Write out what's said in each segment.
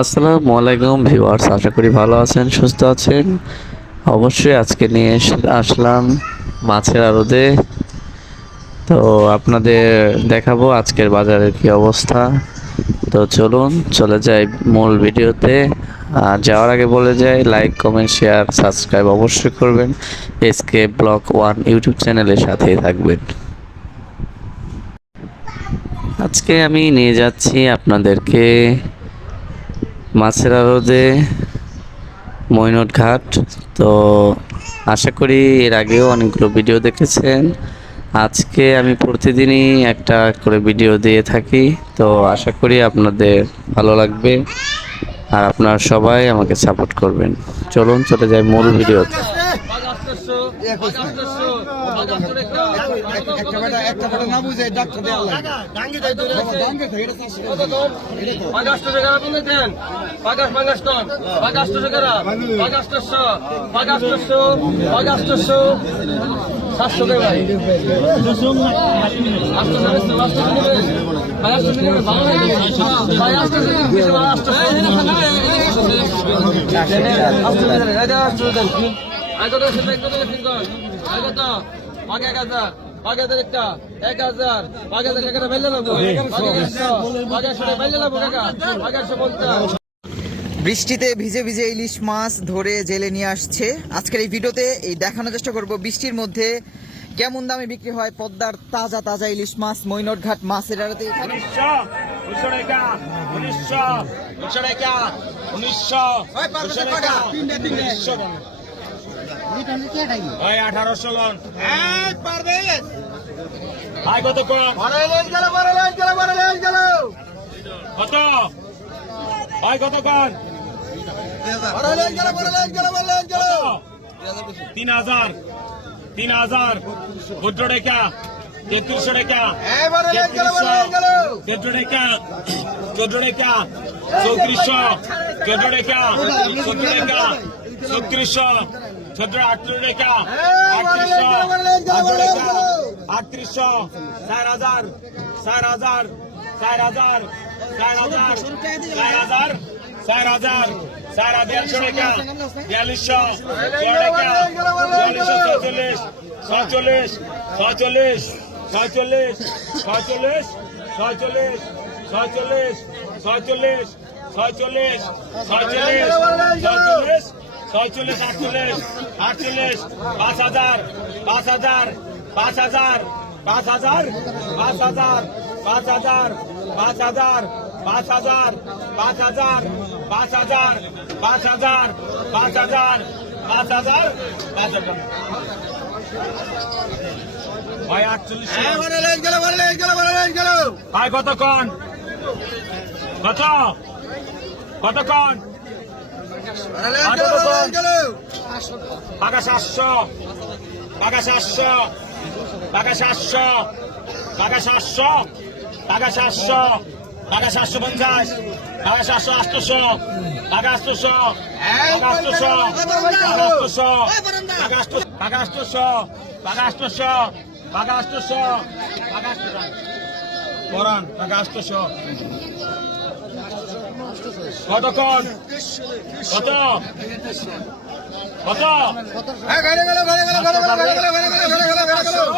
আসসালামু আলাইকুম ভিউয়ার্স, আশা করি ভালো আছেন, সুস্থ আছেন। অবশ্যই আজকে নিয়ে আসলাম মাছের আড়তে। তো আপনাদের দেখাবো আজকের বাজারের কি অবস্থা। তো চলুন, চলে যাই মূল ভিডিওতে। আর যাওয়ার আগে বলে যাই লাইক কমেন্ট শেয়ার সাবস্ক্রাইব অবশ্যই করবেন। এসকে ব্লক ওয়ান ইউটিউব চ্যানেলের সাথেই থাকবেন। আজকে আমি নিয়ে যাচ্ছি আপনাদেরকে মাছের আরদে মৈনট ঘাট। তো আশা করি এর আগেও অনেকগুলো ভিডিও দেখেছেন। আজকে আমি প্রতিদিনই একটা করে ভিডিও দিয়ে থাকি। তো আশা করি আপনাদের ভালো লাগবে আর আপনারা সবাই আমাকে সাপোর্ট করবেন। চলুন, চলে যাই মূল ভিডিওতে। একটা বেটা একটা বেটা না বুঝে ডাক্তার দেওয়া লাগে ডাঙ্গি দেয় তো ডাঙ্গি দেয় এটা এক হাজার হাজার একটা এক হাজার হাজার টাকা পঞ্চাশ। বৃষ্টিতে ভিজে ভিজে ইলিশ মাছ ধরে জেলে নিয়ে আসছে। আজকের এই ভিডিওতে এই দেখানোর চেষ্টা করব বৃষ্টির মধ্যে কেমন দামে বিক্রি হয় পদ্মার তাজা তাজা ইলিশ মাছ মৈনট ঘাট মাছের আড়তে। উনিশশো ভাই আঠারোশো লন। ভাই কত কম কত? ভাই কত কম তিন হাজার। তিন হাজার। চোদ্দ টাকা তেত্রিশশো টাকা চোদ্দ টাকা চোদ্দ টাকা চৌত্রিশশো চোদ্দ টাকা চোদ্দ টাকা ছত্রিশশো চোদ্দ আটত্রিশ টাকা আটত্রিশশো আটত্রিশশো চার হাজার চার হাজার চার হাজার চার হাজার চার হাজার চার হাজার চার হাজার টাকা বিয়াল্লিশশো টাকা বিয়াল্লিশশো চৌচল্লিশ ছয়চল্লিশ ছয়চল্লিশ ছয়চল্লিশ ছয়চল্লিশ ছয়চল্লিশ ছয়চল্লিশ ছয়চল্লিশ ছয়চল্লিশ ছয়চল্লিশ ছয়চল্লিশ ছয়চল্লিশ আটচল্লিশ আটচল্লিশ পাঁচ হাজার পাঁচ হাজার পাঁচ হাজার পাঁচ হাজার পাঁচ হাজার পাঁচ হাজার পাঁচ হাজার পাঁচ হাজার পাঁচ হাজার পাঁচ হাজার পাঁচ হাজার পাঁচ হাজার পাঁচ হাজার পাঁচ হাজার ভাই আটচল্লিশ ভাই কতক্ষণ কত কতক্ষণ পাকা সাতশো পাকা সাতশো পাকা সাতশো পাকা সাতশো পাকা সাতশো পাকা সাতশো পঞ্চাশ পাকা সাতশো আটশোশো পাকা আটশোশো পাকা আটশোশো পাকা আটশোশো পাকা আটশোশো কতক্ষণ কত কত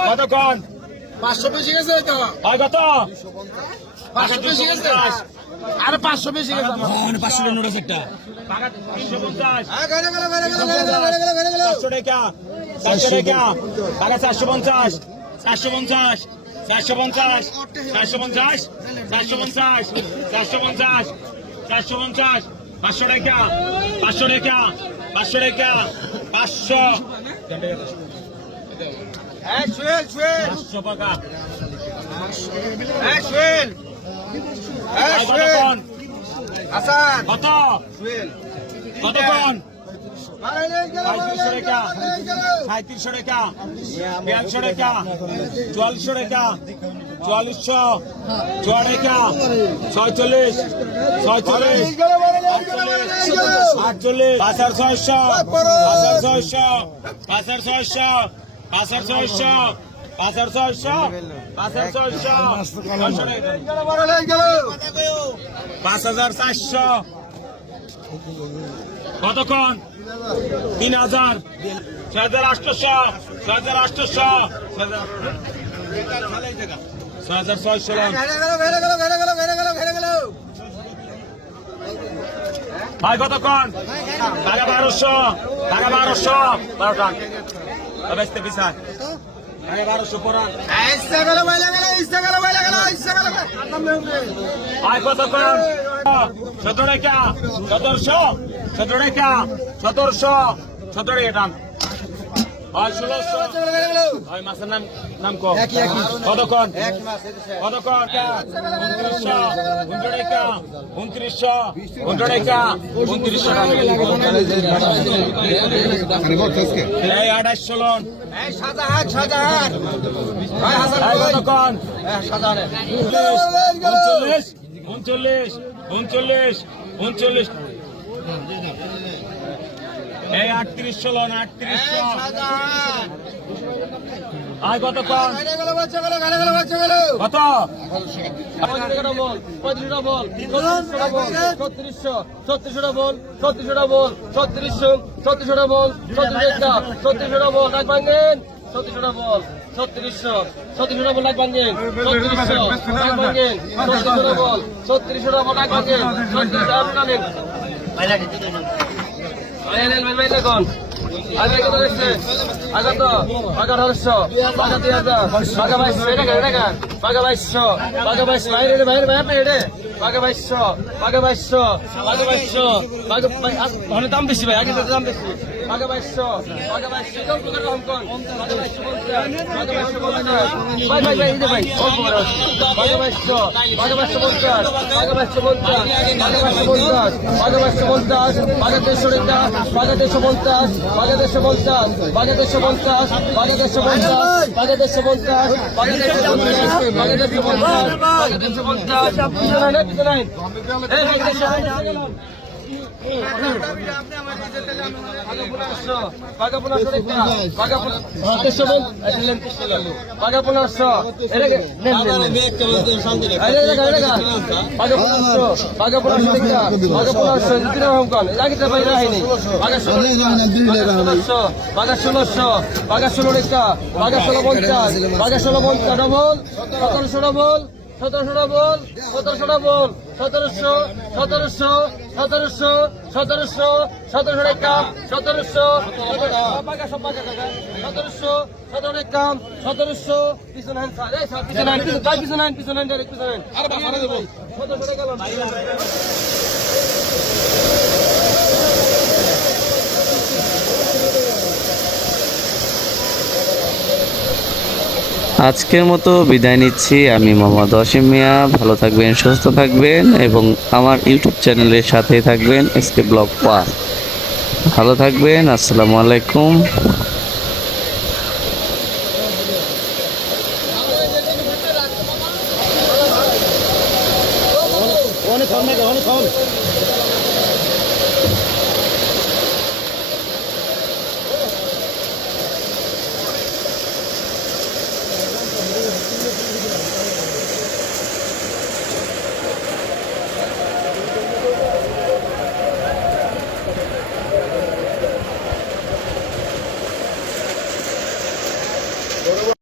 কতক্ষণ পাঁচশো বেশি গেছে কত পাঁচশো বেশি গেছে আরে পাঁচশো বেশি গেছে পাঁচশো নোট আছে একটা চারশো টাকা চারশো টাকা টাকা চারশো পঞ্চাশ চারশো পঞ্চাশ চারশো পঞ্চাশ চারশো পঞ্চাশ চারশো পঞ্চাশ চারশো পঞ্চাশ চারশো পঞ্চাশ পাঁচশো টাকা পাঁচশো টাকা পাঁচশো টাকা পাঁচশো। পাঁচশো টাকা। কত কতক্ষণ পঁয়ত্রিশশো টাকা। সাঁত্রিশশো টাকা। বিয়াল্লিশশো টাকা। চুয়াল্লিশশো টাকা। চুয়াল্লিশশো চুয়ারেখা ছয়চল্লিশ ছয়চল্লিশ, আটচল্লিশ পাঁচার ছয়শো পাঁচার ছয়শো পাঁচার ছয়শো পাঁচার ছয়শো পাঁচার ছয়শো পাঁচার ছয়শো পাঁচ হাজার চারশো কতক্ষণ? তিন হাজার ছয় হাজার আটশো ছয় হাজার আটশো ছয় হাজার ছয় হাজার ছয়শো ভাই কতক্ষণ? টাকা বারোশো টাকা বারোশো বারো টান। বেচতে পিছায় সতেরো সতেরো সতেরো টান। ভাই ষোলোশো ভাই মাছের নাম নাম কম কতক্ষণ কতক্ষণ উনত্রিশশো উনত্রিশ টাকা উনত্রিশশো উনত্রিশ টাকা উনত্রিশশো এই আঠাশশো লোন ভাই কতক্ষণ উনচল্লিশ উনচল্লিশ উনচল্লিশ উনচল্লিশ এই আটত্রিশশো লোন আটত্রিশশো আয় কতক্ষণ কত পঁয়ত্রিশটা বল ছত্রিশশো ছত্রিশটা বল ছত্রিশটা বল ছত্রিশশো ছত্রিশটা বল ছত্রিশটা ছত্রিশটা বল ডাক ভাঙেন ছত্রিশটা বল ছত্রিশশো ছত্রিশটা বল ডাক ভাঙেন ছত্রিশশো ডাক ভাঙেন ছত্রিশটা বল ছত্রিশটা বল ডাক ভাঙেন ছত্রিশটা দাম বেশি ভাই আগে দাম বেশি। আগে বাইশশো আগে বাইশশো কম করে বাইশশো বলতে বাইশশো বলতে ভাই ভাই ভাই এই যে ভাই ষোলোশো বাঘা ষোলো রেখা বাঘা ষোলো সতেরোশো ডবল সতেরোশো ডবল সতেরোশো ডবল সতেরোশো সতেরোশো সতেরোশো সতেরোশো সতেরোশো একাম সতেরোশো সতেরোশো সতেরো একাম সতেরোশো পিছনে পিছনে পিছনে সতেরোশো টাকা আজকের মতো বিদায় নিচ্ছি আমি মোহাম্মদ অসীম মিয়া ভালো থাকবেন সুস্থ থাকবেন এবং আমার ইউটিউব চ্যানেলের সাথে থাকবেন এসকে ব্লগ পা ভালো থাকবেন আসসালামু আলাইকুম অনেক অনেক অনেক